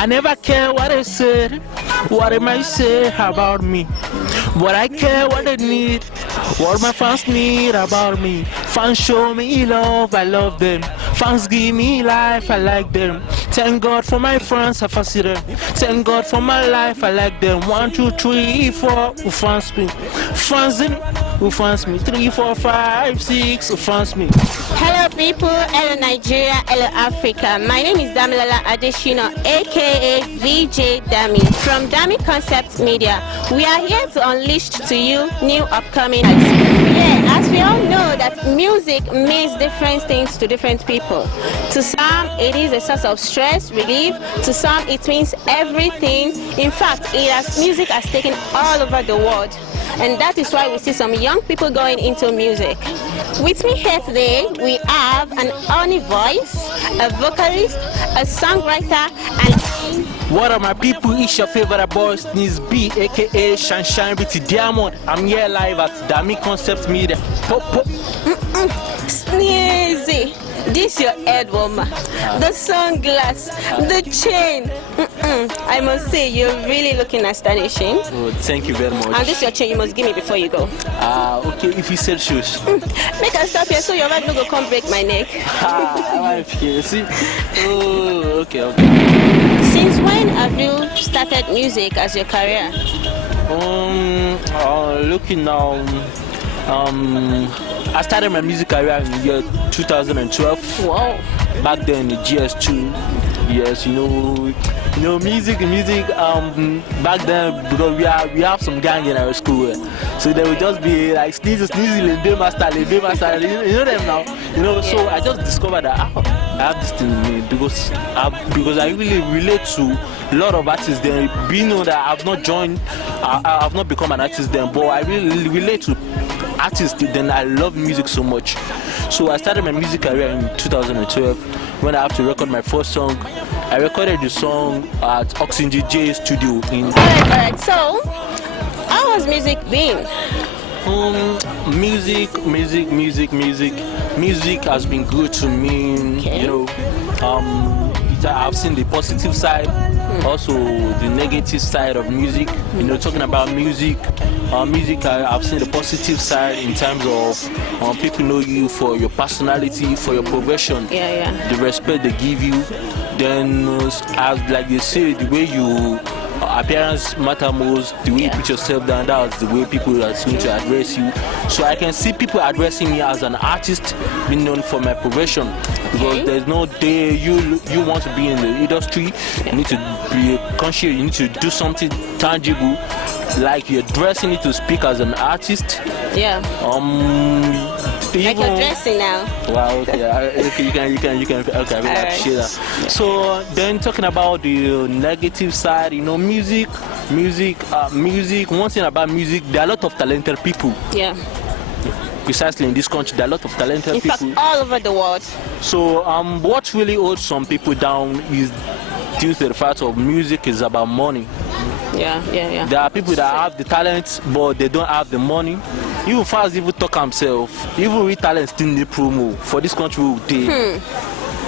I never care what they said, what they might say about me. But I care what they need, what my fans need about me. Fans show me love, I love them. Fans give me life, I like them. Thank God for my friends, I fancy them. Thank God for my life, I like them. 1, 2, 3, 4, who fans me? Fans in, who fans me? 3, 4, 5, 6, who fans me? Hello people, hello Nigeria, hello Africa. My name is Dami Adeshino, aka VJ Dami from Dami Koncept Media. We are here to unleash to you new upcoming acts. Yeah, as we all know that music means different things to different people. To some, it is a source of stress relief. To some, it means everything. In fact, music has taken all over the world. And that is why we see some young people going into music. With me here today, we have an honey voice, a vocalist, a songwriter, and... What are my people? It's your favorite boy, Sneeze B, aka Sunshine with Diamond. I'm here live at Dami Koncept Media. Pop, pop. Sneezy. This your head woman, the sunglass, the chain. I must say you're really looking astonishing. Oh, thank you very much. And this your chain you must give me before you go. Okay, if you sell shoes. Make us stop here so your wife no go come break my neck. Wife here, see? Oh, okay. Since when have you started music as your career? Looking now. I started my music career in the year 2012. Wow. Back then, the GS2. Yes, you know, music. Back then, because we have some gang in our school, so they would just be like sneezy, Lende master. You know them now. You know, so I just discovered that I have this thing in me because I really relate to a lot of artists. Then, being that I've not joined, I've not become an artist then, but I really relate to artists. Then I love music so much. So I started my music career in 2012 when I have to record my first song. I recorded the song at Oxygen J Studio in. Alright. So, how has music been? Music has been good to me. Okay. You know, I've seen the positive side, also the negative side of music. You know, talking about music, I've seen the positive side in terms of people know you for your personality, for your profession, the respect they give you. Then, as like they say, the way you appearance matter most, the way you put yourself down, that's the way people are going to address you. So I can see people addressing me as an artist, being known for my profession, because there's no day you want to be in the industry. You need to be conscious, you need to do something tangible, like your dressing need to speak as an artist. Like you're dressing now. Wow, okay, you can okay, I will appreciate that. So then talking about the negative side, you know, music. One thing about music, there are a lot of talented people. Yeah. Precisely in this country, there are a lot of talented people. In fact, all over the world. So what really holds some people down is due to the fact of music is about money. Yeah. There are people that have the talent, but they don't have the money. Even fast, even talk himself. Even we talent still need promo. For this country,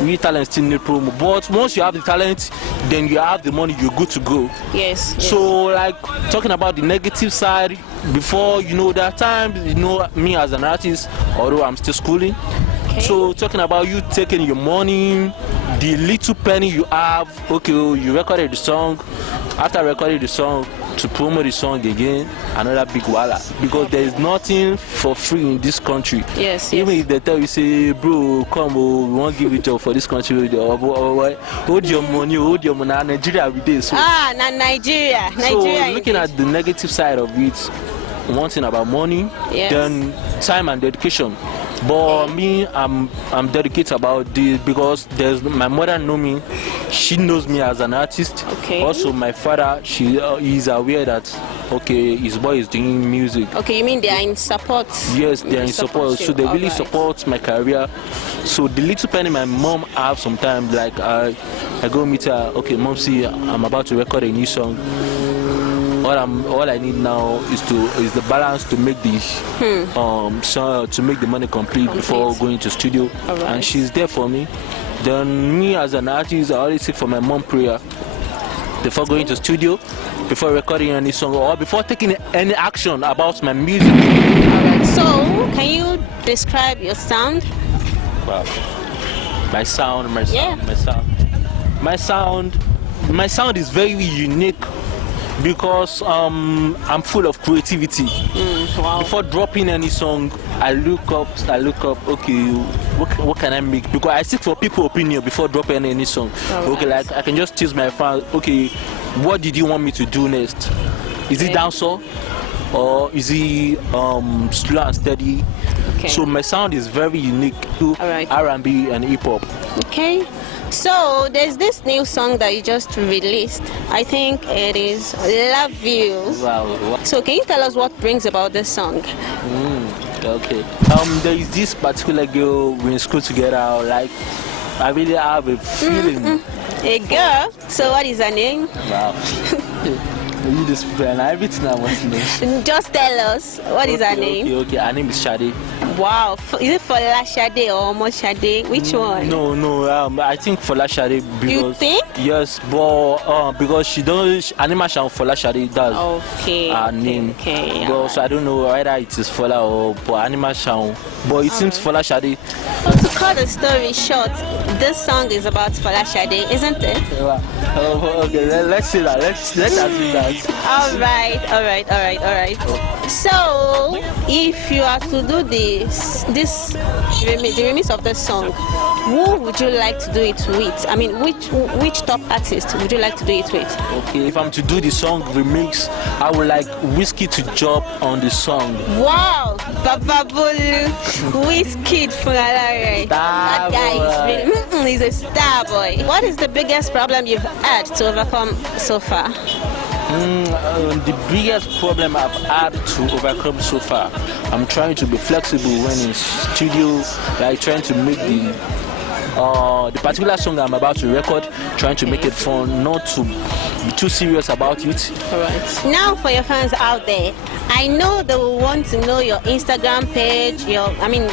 we talent still need promo. But once you have the talent, then you have the money, you're good to go. Yes. So, like talking about the negative side, before, you know, there are times, you know, me as an artist, although I'm still schooling. So talking about you taking your money, the little penny you have, okay, you recorded the song. After recording the song, to promote the song again, another big walla. Because there is nothing for free in this country. Yes. Even if they tell you, say, bro, come, we won't give it up for this country. Hold your money, Nigeria every day. So, Nigeria. So looking at the negative side of it, one thing about money, then time and dedication. But me, I'm dedicated about this because there's my mother know me. She knows me as an artist. Also, my father, he's aware that his boy is doing music. Okay, you mean they are in support? Yes, they are in support. So they really support my career. So the little penny my mom have sometimes, like I go meet her. Okay, mom, see, I'm about to record a new song. All I need now is the balance to make the to make the money complete before going to studio, and she's there for me. Then me as an artist, I always seek for my mom prayer. before going to studio, before recording any song, or before taking any action about my music. Alright, so can you describe your sound? Wow. My sound, Yeah. my sound is very unique because I'm full of creativity. Wow. Before dropping any song, I look up, okay, what can I make? Because I seek for people's opinion before dropping any song. Okay, like I can just choose my fans, okay, what did you want me to do next? Is it dancehall? Or is it slow and steady? Okay. So my sound is very unique to R&B and hip hop. Okay. So there's this new song that you just released. I think it is Love You. Wow. So can you tell us what brings about this song? Okay. There is this particular girl we're in school together. Like, I really have a feeling. A girl. So what is her name? Wow. You just plan everything I want to know. Just tell us what is her name. Okay. Her name is Shade. Wow. Is it Fola Shade or Omo Shade? Which one? No. I think Fola Shade because. You think? Yes, but because she don't Anima Sham Fola Shade does. Okay. Her name. Okay. But so I don't know whether it is Fola or but Anima Sham. But it seems Fola Shade. So to cut the story short, this song is about Fola Shade, isn't it? Okay, let's say that. Let's assume that. All right. So, if you are to do the remix of the song, who would you like to do it with? I mean, which top artist would you like to do it with? Okay, if I'm to do the song remix, I would like Whiskey to job on the song. Wow, Baba Bolu, Wizkid Fulalare. That guy is really, he's a star boy. What is the biggest problem you've had to overcome so far? The biggest problem I've had to overcome so far, I'm trying to be flexible when in studio, like trying to make the particular song I'm about to record, trying to make it fun, not to be too serious about it. Alright. Now for your fans out there, I know they will want to know your Instagram page, your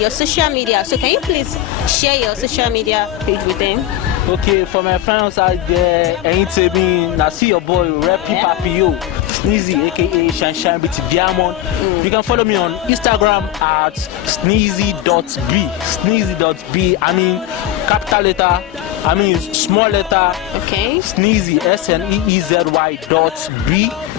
social media. So can you please share your social media page with them? Okay, for my fans out there, anytime I see your boy Rappy Papi Yo, Sneezy aka Shine BT Diamond. You can follow me on Instagram at sneezy.b. Sneezy.b. I mean capital letter. I mean small letter. Okay. Sneezy SNEEZY.B.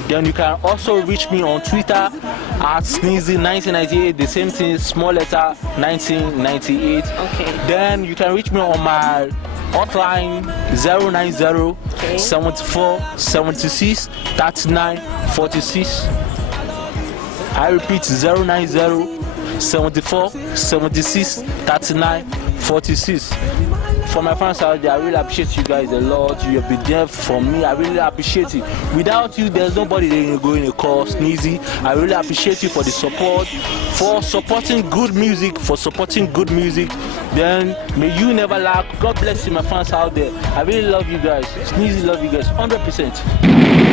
Then you can also reach me on Twitter at Sneezy1998. The same thing, small letter 1998. Okay. Then you can reach me on my hotline 090 74 76 39 46. I repeat 090 74 76 39 46. For my fans out there, I really appreciate you guys a lot. You have been there for me. I really appreciate it. Without you, there's nobody that can go in a call Sneezy. I really appreciate you for the support, for supporting good music, Then may you never lack. God bless you, my fans out there. I really love you guys. Sneezy love you guys 100%.